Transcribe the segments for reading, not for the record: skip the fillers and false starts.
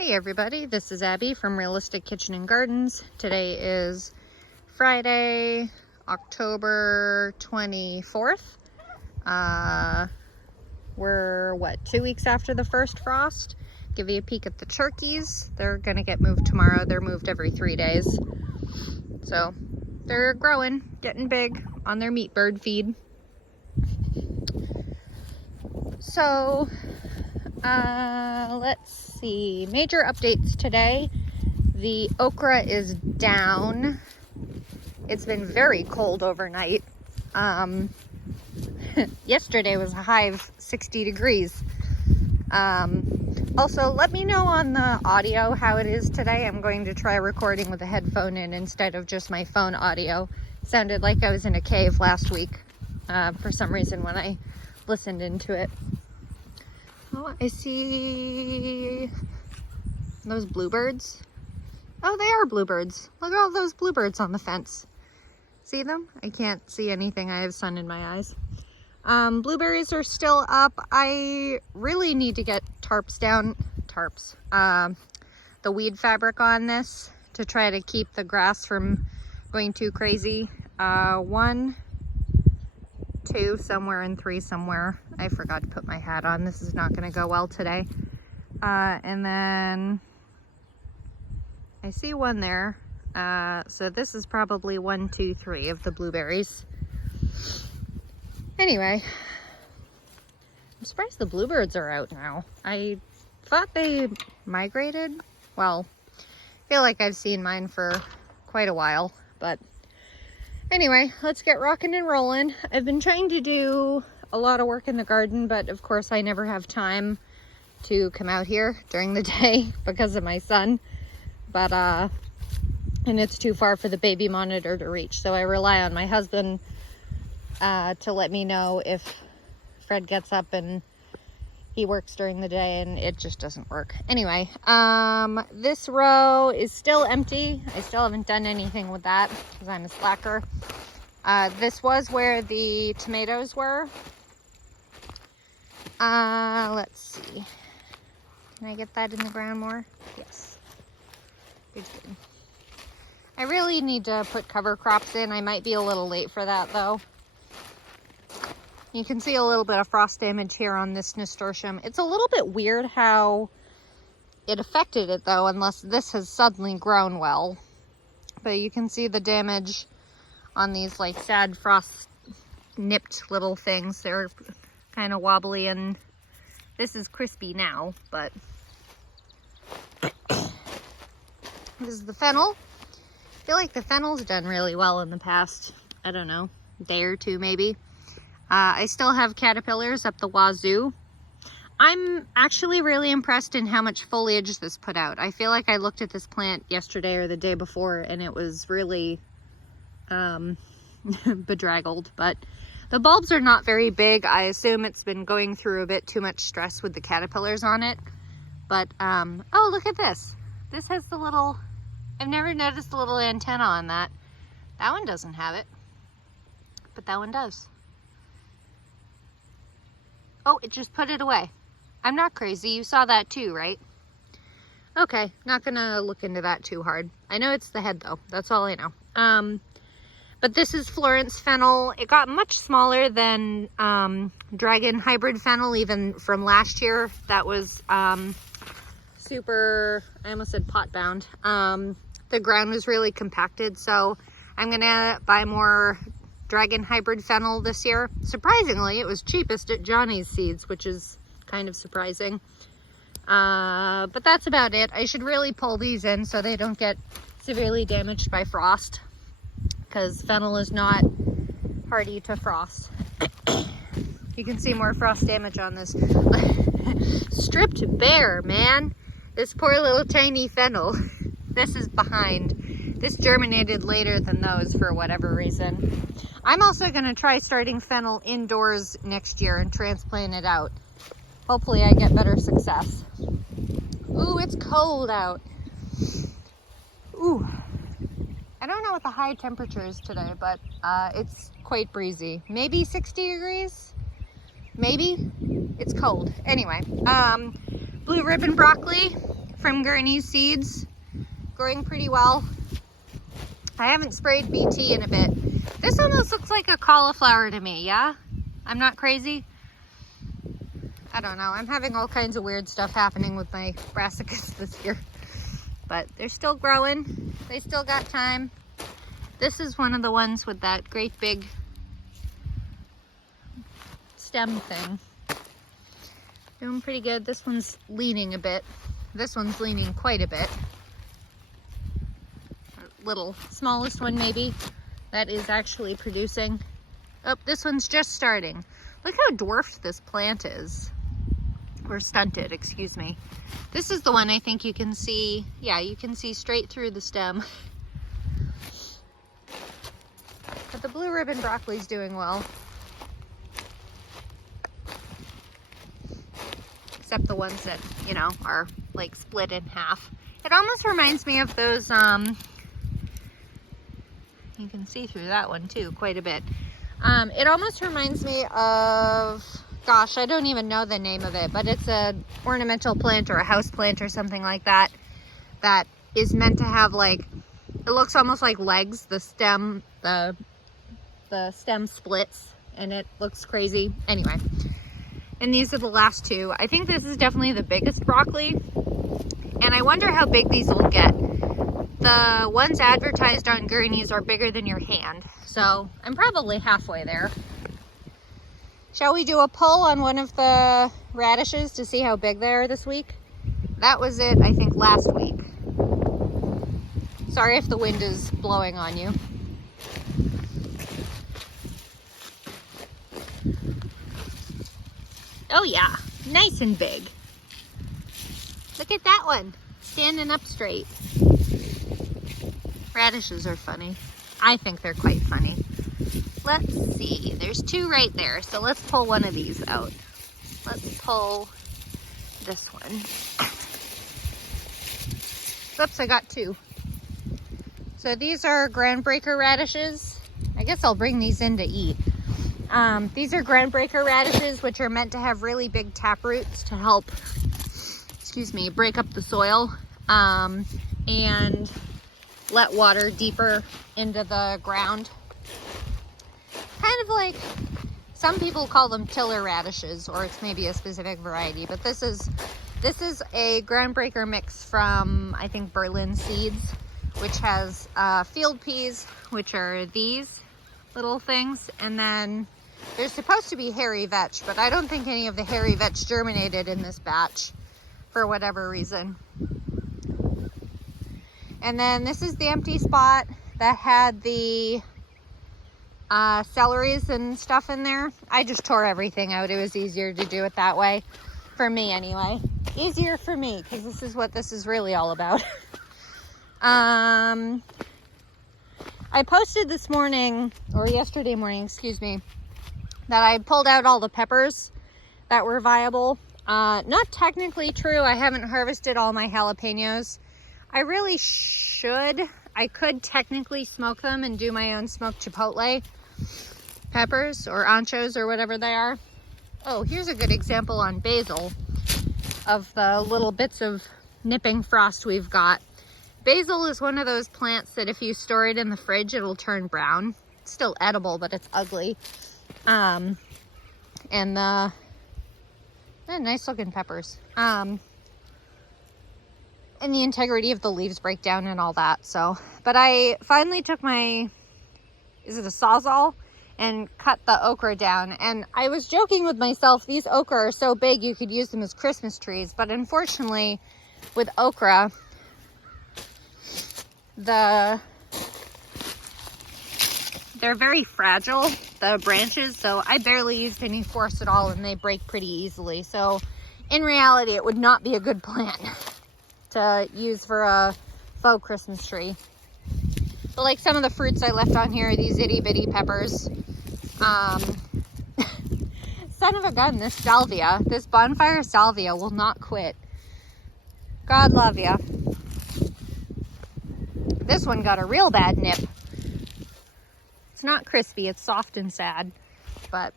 Hey everybody, this is Abby from Realistic Kitchen and Gardens. Today is Friday, October 24th. We're 2 weeks after the first frost. Give you a peek at the turkeys. They're gonna get moved tomorrow. They're moved every 3 days. So they're growing, getting big on their meat bird feed. So let's see, major updates today. The okra is down. It's been very cold overnight. Yesterday was a high of 60 degrees. Also, let me know on the audio how it is today. I'm going to try recording with a headphone in instead of just my phone audio. Sounded like I was in a cave last week for some reason when I listened into it. Oh, I see those bluebirds. Oh, they are bluebirds. Look at all those bluebirds on the fence. See them? I can't see anything. I have sun in my eyes. Blueberries are still up. I really need to get the weed fabric on this to try to keep the grass from going too crazy. 1, 2 somewhere and 3 somewhere. I forgot to put my hat on. This is not going to go well today. And then I see one there. So this is probably 1, 2, 3 of the blueberries. Anyway, I'm surprised the bluebirds are out now. I thought they migrated. Well, I feel like I've seen mine for quite a while, but anyway, let's get rocking and rolling. I've been trying to do a lot of work in the garden, but of course I never have time to come out here during the day because of my son. But, and it's too far for the baby monitor to reach. So I rely on my husband to let me know if Fred gets up and he works during the day, and it just doesn't work. Anyway, this row is still empty. I still haven't done anything with that because I'm a slacker. This was where the tomatoes were. Let's see. Can I get that in the ground more? Yes. Good. I really need to put cover crops in. I might be a little late for that though. You can see a little bit of frost damage here on this nasturtium. It's a little bit weird how it affected it though, unless this has suddenly grown well. But you can see the damage on these like sad frost nipped little things. They're kind of wobbly, and this is crispy now, but this is the fennel. I feel like the fennel's done really well in the past, I don't know, day or two maybe. I still have caterpillars up the wazoo. I'm actually really impressed in how much foliage this put out. I feel like I looked at this plant yesterday or the day before and it was really bedraggled, but the bulbs are not very big. I assume it's been going through a bit too much stress with the caterpillars on it. But, oh, look at this. This has the little, I've never noticed the little antenna on that. That one doesn't have it, but that one does. Oh, it just put it away. I'm not crazy. You saw that too, right? Okay, not gonna look into that too hard. I know it's the head though. That's all I know. But this is Florence fennel. It got much smaller than dragon hybrid fennel even from last year. That was super, I almost said pot bound. The ground was really compacted, so I'm gonna buy more dragon hybrid fennel this year. Surprisingly, it was cheapest at Johnny's Seeds, which is kind of surprising. But that's about it. I should really pull these in so they don't get severely damaged by frost, because fennel is not hardy to frost. You can see more frost damage on this. Stripped bare, man. This poor little tiny fennel. This is behind. This germinated later than those for whatever reason. I'm also going to try starting fennel indoors next year and transplant it out. Hopefully I get better success. Ooh, it's cold out. Ooh. I don't know what the high temperature is today, but it's quite breezy. Maybe 60 degrees? Maybe? It's cold. Anyway, blue ribbon broccoli from Gurney's seeds. Growing pretty well. I haven't sprayed BT in a bit. This almost looks like a cauliflower to me, yeah? I'm not crazy? I don't know. I'm having all kinds of weird stuff happening with my brassicas this year. But they're still growing. They still got time. This is one of the ones with that great big stem thing. Doing pretty good. This one's leaning a bit. This one's leaning quite a bit. Little smallest one maybe that is actually producing. Oh, this one's just starting. Look how dwarfed this plant is. Or stunted, excuse me. This is the one I think you can see. Yeah, you can see straight through the stem. But the blue ribbon broccoli's doing well. Except the ones that, you know, are like split in half. It almost reminds me of those, you can see through that one too, quite a bit. It almost reminds me of, gosh, I don't even know the name of it, but it's an ornamental plant or a house plant or something like that, that is meant to have like, it looks almost like legs. The stem, the stem splits and it looks crazy. Anyway, and these are the last two. I think this is definitely the biggest broccoli, and I wonder how big these will get. The ones advertised on Gurney's are bigger than your hand, so I'm probably halfway there. Shall we do a poll on one of the radishes to see how big they are this week? That was it, I think, last week. Sorry if the wind is blowing on you. Oh yeah, nice and big. Look at that one, standing up straight. Radishes are funny. I think they're quite funny. Let's see, there's two right there, so let's pull one of these out. Let's pull this one. Oops, I got two. So these are groundbreaker radishes. I guess I'll bring these in to eat. These are groundbreaker radishes, which are meant to have really big tap roots to help, excuse me, break up the soil and let water deeper into the ground. Kind of like, some people call them tiller radishes, or it's maybe a specific variety, but this is a groundbreaker mix from, I think, Berlin Seeds, which has field peas, which are these little things, and then there's supposed to be hairy vetch, but I don't think any of the hairy vetch germinated in this batch for whatever reason. And then this is the empty spot that had the celeries and stuff in there. I just tore everything out. It was easier to do it that way. For me, anyway. Easier for me, because this is what this is really all about. I posted this morning, or yesterday morning, excuse me, that I pulled out all the peppers that were viable. Not technically true. I haven't harvested all my jalapenos. I really should. I could technically smoke them and do my own smoked chipotle peppers or anchos or whatever they are. Oh, here's a good example on basil of the little bits of nipping frost we've got. Basil is one of those plants that if you store it in the fridge, it'll turn brown. It's still edible, but it's ugly. And the nice looking peppers. And the integrity of the leaves break down and all that. So, but I finally took my, is it a Sawzall, and cut the okra down. And I was joking with myself, these okra are so big you could use them as Christmas trees. But unfortunately, with okra, they're very fragile, the branches, so I barely used any force at all and they break pretty easily. So in reality, it would not be a good plan to use for a faux Christmas tree. But like some of the fruits I left on here, these itty bitty peppers. Son of a gun, this salvia, this bonfire salvia will not quit. God love ya. This one got a real bad nip. It's not crispy, it's soft and sad, but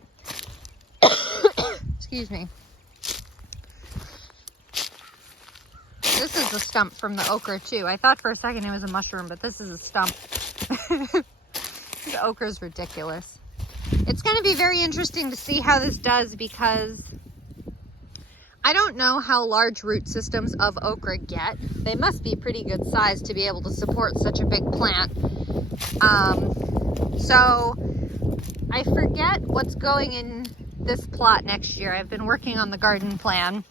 excuse me. This is the stump from the okra too. I thought for a second it was a mushroom, but this is a stump. The okra is ridiculous. It's going to be very interesting to see how this does because I don't know how large root systems of okra get. They must be pretty good size to be able to support such a big plant. So I forget what's going in this plot next year. I've been working on the garden plan,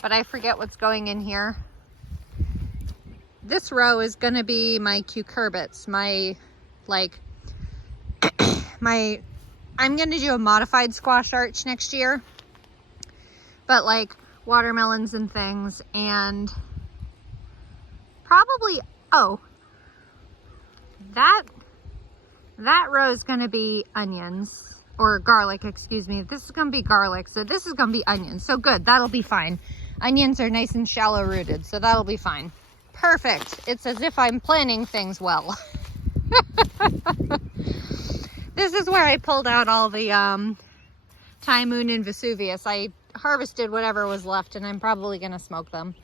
but I forget what's going in here. This row is going to be my cucurbits, I'm going to do a modified squash arch next year, but like watermelons and things, and probably, oh, that row is going to be onions, or garlic, excuse me. This is going to be garlic, so this is going to be onions. So good, that'll be fine. Onions are nice and shallow rooted, so that'll be fine. Perfect. It's as if I'm planning things well. This is where I pulled out all the Thai Moon and Vesuvius. I harvested whatever was left, and I'm probably going to smoke them.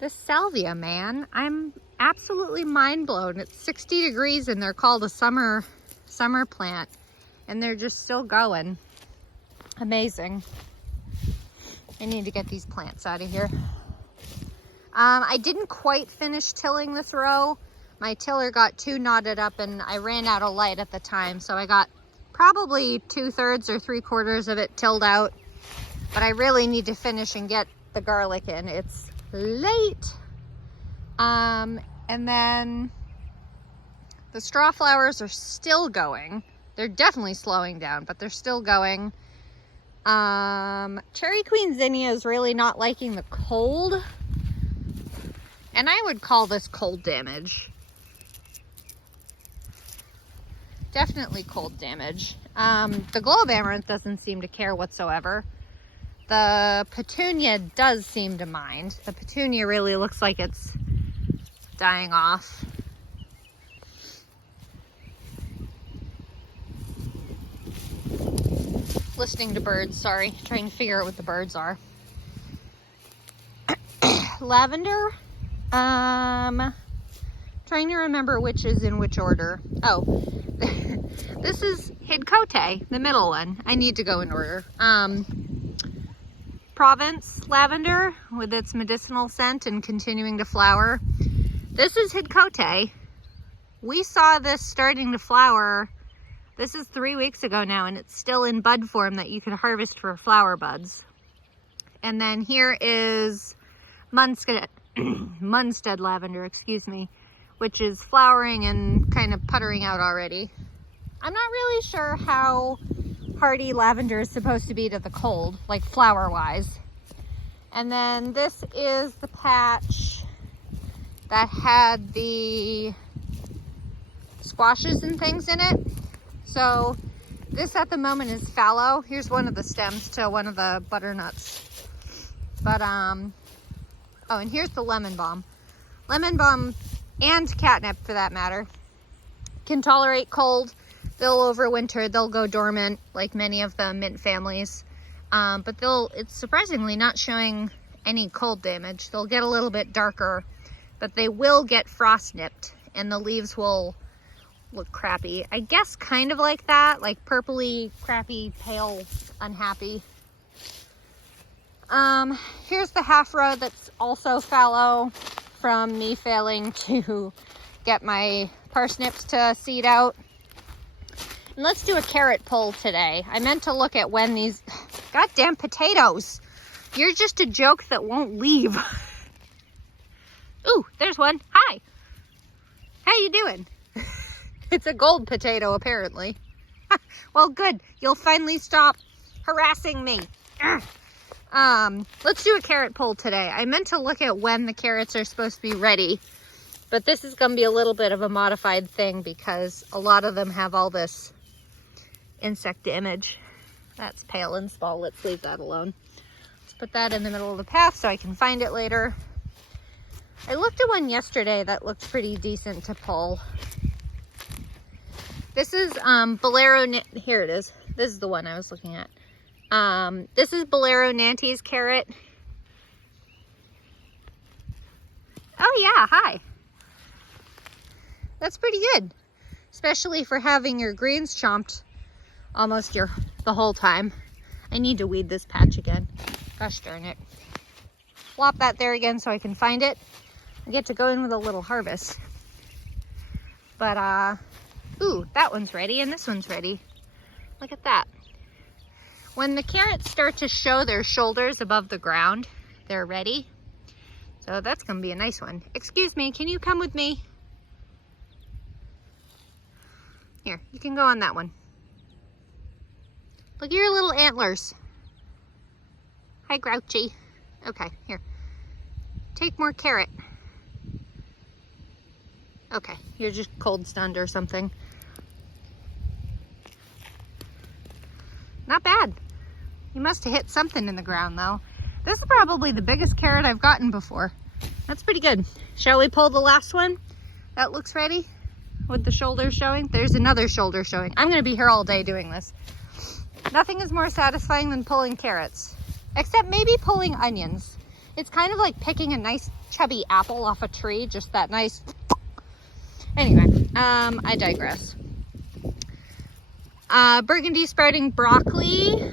This salvia, man, I'm absolutely mind blown. It's 60 degrees and they're called a summer plant, and they're just still going. Amazing. I need to get these plants out of here. I didn't quite finish tilling this row. My tiller got too knotted up and I ran out of light at the time, so I got probably 2/3 or 3/4 of it tilled out. But I really need to finish and get the garlic in. It's late. And then the straw flowers are still going. They're definitely slowing down, but they're still going. Cherry Queen Zinnia is really not liking the cold. And I would call this cold damage. Definitely cold damage. The Globe Amaranth doesn't seem to care whatsoever. The Petunia does seem to mind. The Petunia really looks like it's dying off. Listening to birds, sorry. Trying to figure out what the birds are. Lavender. Trying to remember which is in which order. Oh, this is Hidcote, the middle one. I need to go in order. Provence lavender with its medicinal scent and continuing to flower. This is Hidcote. We saw this starting to flower. This is 3 weeks ago now, and it's still in bud form that you can harvest for flower buds. And then here is Munstead lavender, excuse me, which is flowering and kind of puttering out already. I'm not really sure how hardy lavender is supposed to be to the cold, like flower wise. And then this is the patch that had the squashes and things in it. So this at the moment is fallow. Here's one of the stems to one of the butternuts. But oh, and here's the lemon balm. Lemon balm and catnip, for that matter, can tolerate cold. They'll overwinter, they'll go dormant like many of the mint families. But it's surprisingly not showing any cold damage. They'll get a little bit darker, but they will get frost nipped and the leaves will look crappy. I guess kind of like that, like purpley, crappy, pale, unhappy. Here's the half row that's also fallow from me failing to get my parsnips to seed out. And let's do a carrot pull today. I meant to look at when these goddamn potatoes. You're just a joke that won't leave. Ooh, there's one. Hi. How you doing? It's a gold potato, apparently. Well, good. You'll finally stop harassing me. Let's do a carrot pull today. I meant to look at when the carrots are supposed to be ready, but this is going to be a little bit of a modified thing because a lot of them have all this insect damage. That's pale and small. Let's leave that alone. Let's put that in the middle of the path so I can find it later. I looked at one yesterday that looked pretty decent to pull. This is Bolero, here it is. This is the one I was looking at. This is Bolero Nantes carrot. Oh yeah, hi. That's pretty good, especially for having your greens chomped almost the whole time. I need to weed this patch again. Gosh darn it. Flop that there again so I can find it. I get to go in with a little harvest. But ooh, that one's ready and this one's ready. Look at that. When the carrots start to show their shoulders above the ground, they're ready. So that's gonna be a nice one. Excuse me, can you come with me? Here, you can go on that one. Look at your little antlers. Hi, Grouchy. Okay, here. Take more carrot. Okay, you're just cold stunned or something. Not bad. You must have hit something in the ground though. This is probably the biggest carrot I've gotten before. That's pretty good. Shall we pull the last one? That looks ready with the shoulders showing. There's another shoulder showing. I'm gonna be here all day doing this. Nothing is more satisfying than pulling carrots, except maybe pulling onions. It's kind of like picking a nice chubby apple off a tree, just that nice. Anyway, I digress. Burgundy sprouting broccoli.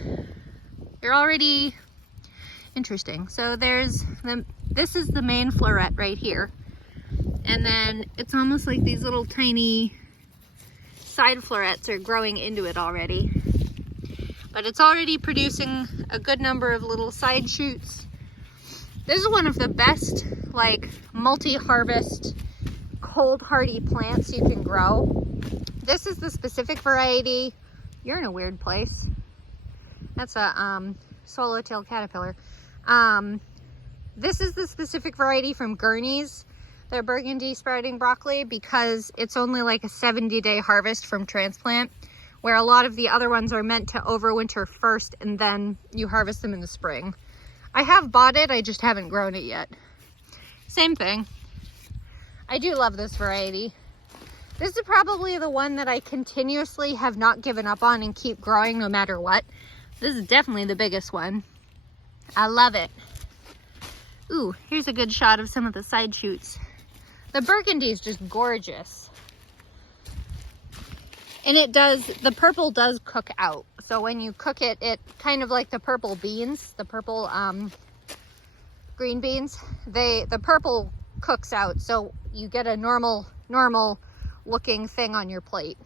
They're already interesting. So this is the main floret right here. And then it's almost like these little tiny side florets are growing into it already. But it's already producing a good number of little side shoots. This is one of the best, like, multi-harvest, cold hardy plants you can grow. This is the specific variety. You're in a weird place. That's a swallowtail caterpillar. This is the specific variety from Gurney's, their burgundy sprouting broccoli, because it's only like a 70-day harvest from transplant, where a lot of the other ones are meant to overwinter first and then you harvest them in the spring. I have bought it, I just haven't grown it yet. Same thing. I do love this variety. This is probably the one that I continuously have not given up on and keep growing no matter what. This is definitely the biggest one. I love it. Ooh, here's a good shot of some of the side shoots. The burgundy is just gorgeous. And the purple does cook out. So when you cook it, it kind of like the purple beans, the purple green beans, the purple cooks out. So you get a normal looking thing on your plate.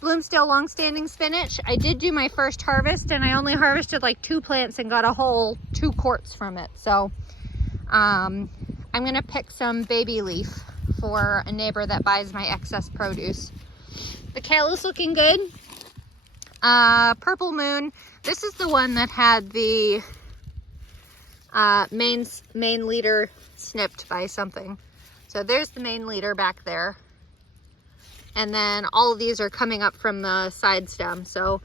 Bloomsdale longstanding spinach. I did do my first harvest and I only harvested like 2 plants and got a whole 2 quarts from it. So I'm gonna pick some baby leaf for a neighbor that buys my excess produce. The kale is looking good. Purple moon. This is the one that had the main leader snipped by something. So there's the main leader back there. And then all of these are coming up from the side stem. So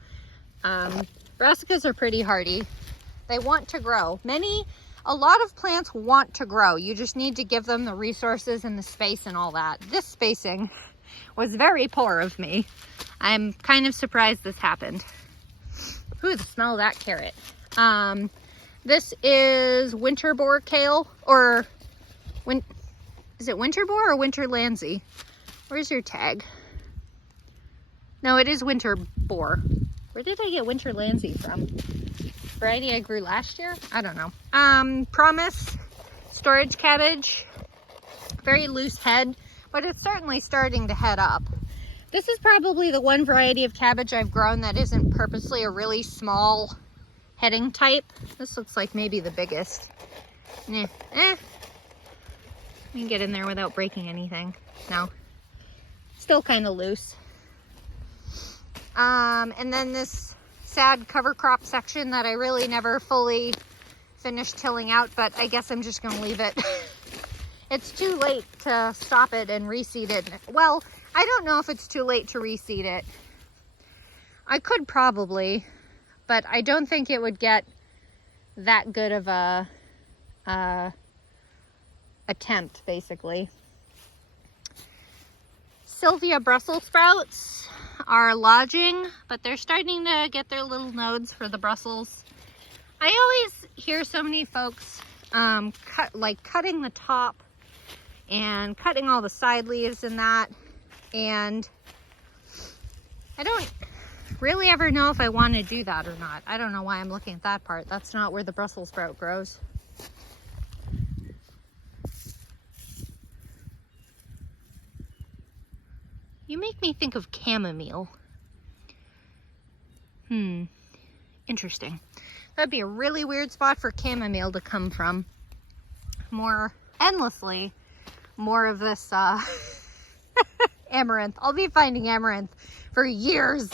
brassicas are pretty hardy. They want to grow. A lot of plants want to grow. You just need to give them the resources and the space and all that. This spacing was very poor of me. I'm kind of surprised this happened. Ooh, the smell of that carrot. This is winter boar kale, or is it winter boar or winter Lansey? Where's your tag? No, it is winter boar. Where did I get winter Lansey from? Variety I grew last year? I don't know. Promise storage cabbage. Very loose head, but it's certainly starting to head up. This is probably the one variety of cabbage I've grown that isn't purposely a really small heading type. This looks like maybe the biggest. You can get in there without breaking anything. No. Still kind of loose. And then this sad cover crop section that I really never fully finished tilling out, but I guess I'm just gonna leave it. It's too late to stop it and reseed it. Well, I don't know if it's too late to reseed it. I could probably, but I don't think it would get that good of a attempt, basically. Sylvia Brussels sprouts are lodging, but they're starting to get their little nodes for the Brussels. I always hear so many folks cutting the top and cutting all the side leaves and that. And I don't really ever know if I want to do that or not. I don't know why I'm looking at that part. That's not where the Brussels sprout grows. You make me think of chamomile. Interesting. That'd be a really weird spot for chamomile to come from. Endlessly more of this amaranth. I'll be finding amaranth for years.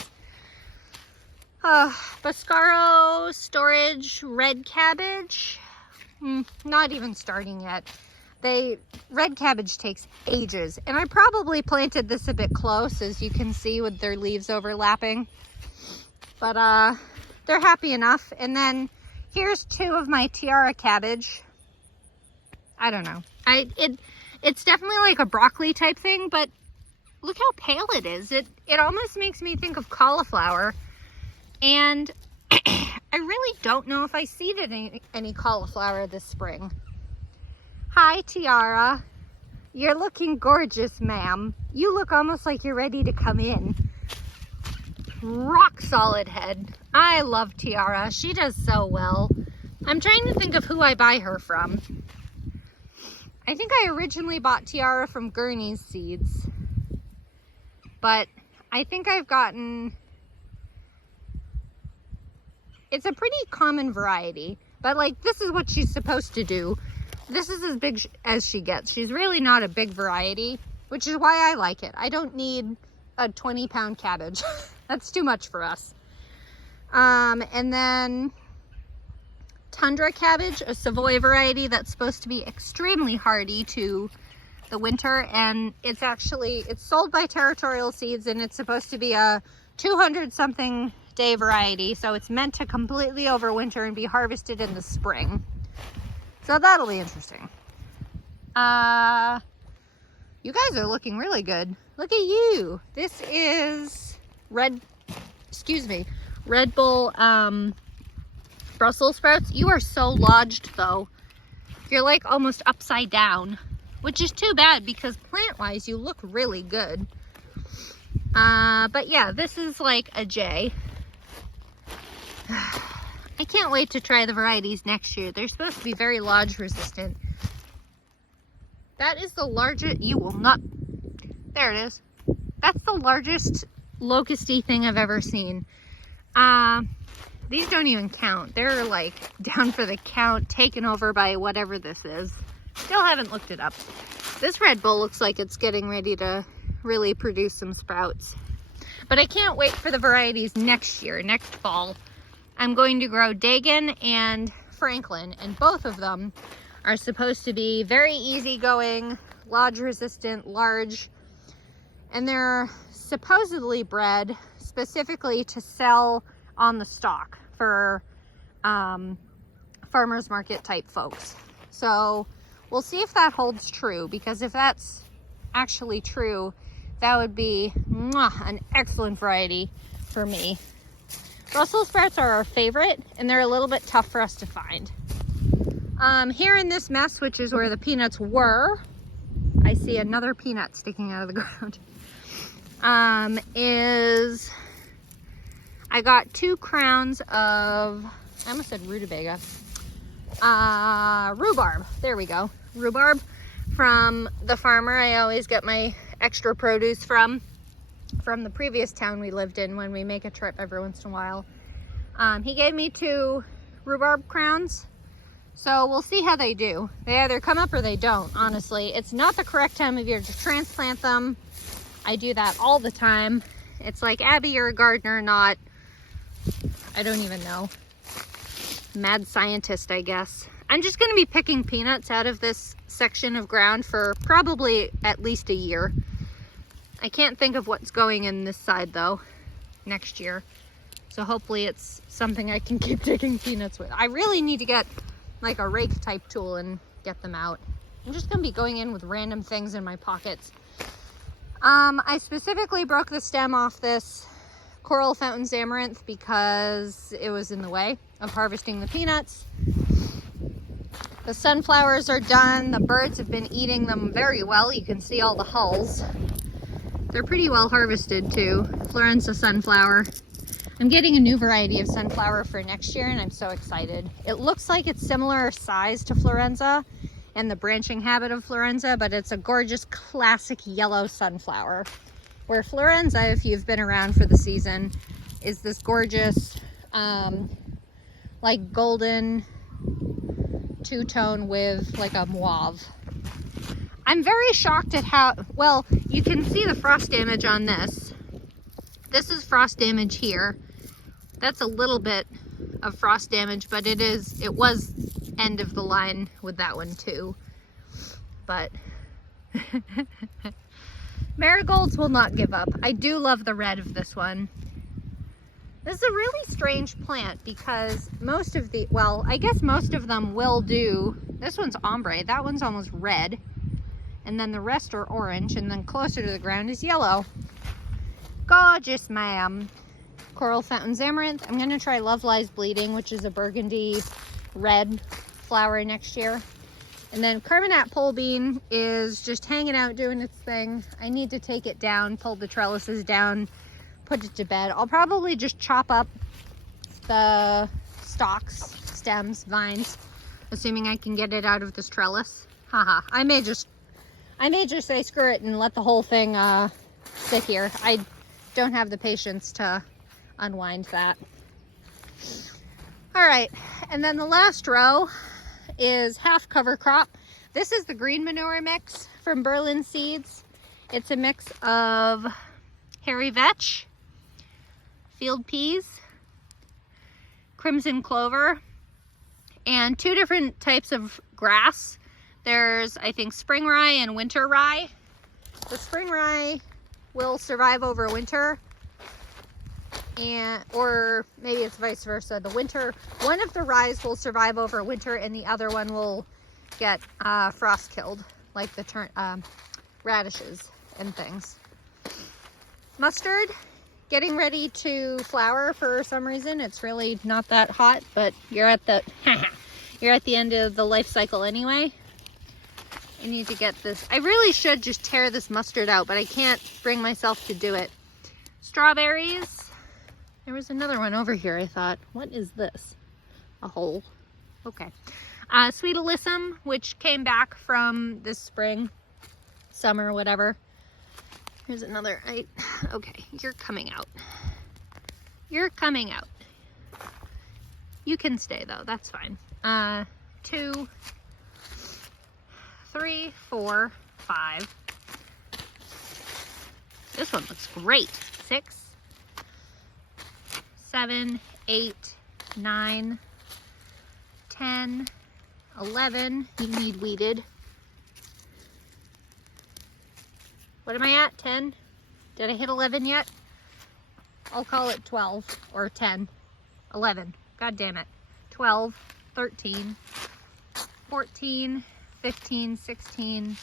Boscaro, storage, red cabbage. Not even starting yet. Red cabbage takes ages, and I probably planted this a bit close, as you can see with their leaves overlapping, but they're happy enough. And then here's 2 of my tiara cabbage. I don't know, it's definitely like a broccoli type thing, but look how pale it is. It almost makes me think of cauliflower, and I really don't know if I seeded any cauliflower this spring. Hi, Tiara. You're looking gorgeous, ma'am. You look almost like you're ready to come in. Rock solid head. I love Tiara. She does so well. I'm trying to think of who I buy her from. I think I originally bought Tiara from Gurney's Seeds, but I think I've gotten... It's a pretty common variety, but like this is what she's supposed to do. This is as big as she gets. She's really not a big variety, which is why I like it. I don't need a 20-pound cabbage. That's too much for us. And then tundra cabbage, a Savoy variety that's supposed to be extremely hardy to the winter. And it's sold by Territorial Seeds, and it's supposed to be a 200-something day variety. So it's meant to completely overwinter and be harvested in the spring. So that'll be interesting. You guys are looking really good. Look at you. This is Red Bull Brussels sprouts. You are so lodged though. You're like almost upside down, which is too bad because plant-wise you look really good. But yeah, this is like a J. I can't wait to try the varieties next year. They're supposed to be very lodge resistant. That is the largest, you will not, there it is. That's the largest locusty thing I've ever seen. These don't even count. They're like down for the count, taken over by whatever this is. Still haven't looked it up. This Red Bull looks like it's getting ready to really produce some sprouts. But I can't wait for the varieties next year, next fall. I'm going to grow Dagon and Franklin, and both of them are supposed to be very easygoing, lodge resistant, large, and they're supposedly bred specifically to sell on the stalk for farmers market type folks. So we'll see if that holds true, because if that's actually true, that would be an excellent variety for me. Brussels sprouts are our favorite, and they're a little bit tough for us to find. Here in this mess, which is where the peanuts were, I see another peanut sticking out of the ground, I got 2 crowns of, I almost said rutabaga, rhubarb. There we go. Rhubarb from the farmer I always get my extra produce from the previous town we lived in when we make a trip every once in a while. He gave me 2 rhubarb crowns, so we'll see how they do. They either come up or they don't, honestly. It's not the correct time of year to transplant them. I do that all the time. It's like, Abby, you're a gardener, not, I don't even know, mad scientist, I guess. I'm just going to be picking peanuts out of this section of ground for probably at least a year. I can't think of what's going in this side though next year. So hopefully it's something I can keep digging peanuts with. I really need to get like a rake type tool and get them out. I'm just gonna be going in with random things in my pockets. I specifically broke the stem off this Coral Fountains amaranth because it was in the way of harvesting the peanuts. The sunflowers are done. The birds have been eating them very well. You can see all the hulls. They're pretty well harvested too. Florenza sunflower. I'm getting a new variety of sunflower for next year and I'm so excited. It looks like it's similar size to Florenza and the branching habit of Florenza, but it's a gorgeous classic yellow sunflower. Where Florenza, if you've been around for the season, is this gorgeous like golden two-tone with like a mauve. I'm very shocked at how, well, you can see the frost damage on this. This is frost damage here. That's a little bit of frost damage, but it was end of the line with that one too. But marigolds will not give up. I do love the red of this one. This is a really strange plant because most of the, well, I guess most of them will do, this one's ombre, that one's almost red, and then the rest are orange, and then closer to the ground is yellow. Gorgeous, ma'am. Coral Fountains Amaranth. I'm gonna try Love Lies Bleeding, which is a burgundy red flower next year. And then Carbonate Pole Bean is just hanging out doing its thing. I need to take it down, pull the trellises down, put it to bed. I'll probably just chop up the stalks, stems, vines, assuming I can get it out of this trellis. Haha. I may just say screw it and let the whole thing sit here. I don't have the patience to unwind that. All right, and then the last row is half cover crop. This is the green manure mix from Berlin Seeds. It's a mix of hairy vetch, field peas, crimson clover, and 2 different types of grass. There's, I think, spring rye and winter rye. The spring rye will survive over winter, and or maybe it's vice versa. The winter, one of the ryes will survive over winter and the other one will get frost killed, like the radishes and things. Mustard, getting ready to flower for some reason. It's really not that hot, but you're at the you're at the end of the life cycle anyway. I need to get this. I really should just tear this mustard out, but I can't bring myself to do it. Strawberries. There was another one over here, I thought. What is this? A hole. Okay. Sweet Alyssum, which came back from this spring, summer, whatever. Here's another. Okay, you're coming out. You're coming out. You can stay though, that's fine. 2, 3, 4, 5. This one looks great. 6, 7, 8, 9, 10, 11. You need weeded. What am I at? 10? Did I hit 11 yet? I'll call it 12 or 10. 11. God damn it. 12, 13, 14, 15, 16,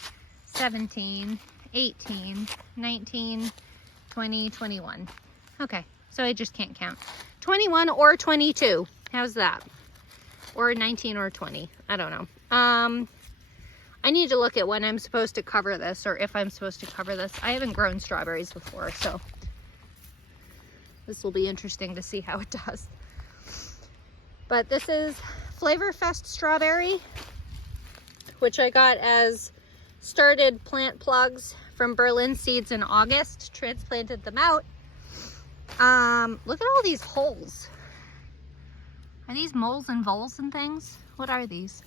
17, 18, 19, 20, 21. Okay, so I just can't count. 21 or 22. How's that? Or 19 or 20. I don't know. I need to look at when I'm supposed to cover this, or if I'm supposed to cover this. I haven't grown strawberries before, so this will be interesting to see how it does. But this is Flavorfest strawberry, which I got as started plant plugs from Berlin Seeds in August. Transplanted them out. Look at all these holes. Are these moles and voles and things? What are these?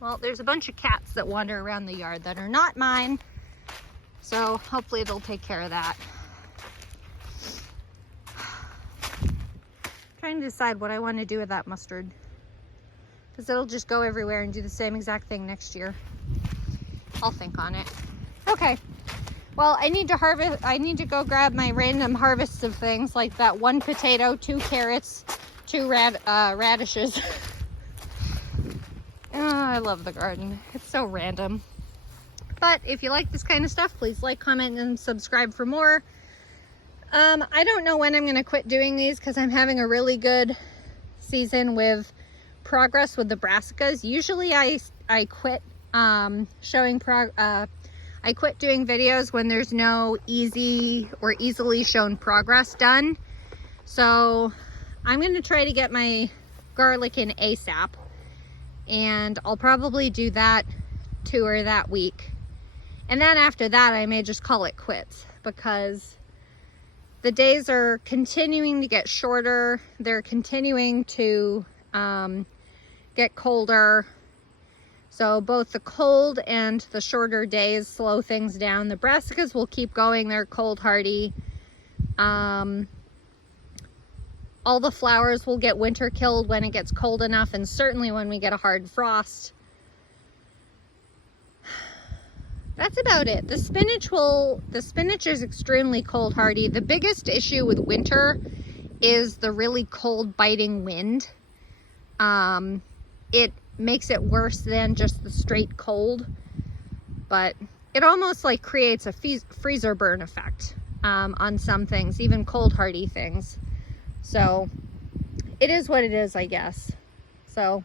Well, there's a bunch of cats that wander around the yard that are not mine, so hopefully they'll take care of that. Trying to decide what I want to do with that mustard, because it'll just go everywhere and do the same exact thing next year. I'll think on it. Okay, well, I need to harvest. I need to go grab my random harvests of things, like that 1 potato, 2 carrots, 2 radishes. Oh, I love the garden. It's so random. But if you like this kind of stuff, please like, comment, and subscribe for more. I don't know when I'm going to quit doing these, because I'm having a really good season with progress with the brassicas. Usually I quit I quit doing videos when there's no easy or easily shown progress done. So I'm going to try to get my garlic in ASAP, and I'll probably do that tour that week. And then after that, I may just call it quits, because the days are continuing to get shorter. They're continuing to get colder. So both the cold and the shorter days slow things down. The brassicas will keep going. They're cold hardy. All the flowers will get winter killed when it gets cold enough, and certainly when we get a hard frost. That's about it. The spinach is extremely cold hardy. The biggest issue with winter is the really cold biting wind. It makes it worse than just the straight cold, but it almost like creates a freezer burn effect on some things, even cold hardy things. So it is what it is, I guess. So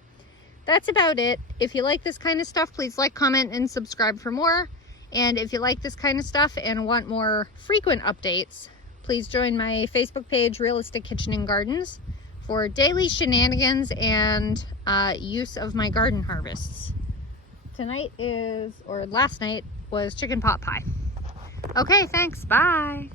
that's about it. If you like this kind of stuff, please like, comment, and subscribe for more. And if you like this kind of stuff and want more frequent updates, please join my Facebook page, Realistic Kitchen and Gardens, for daily shenanigans and use of my garden harvests. Last night was chicken pot pie. Okay, thanks. Bye.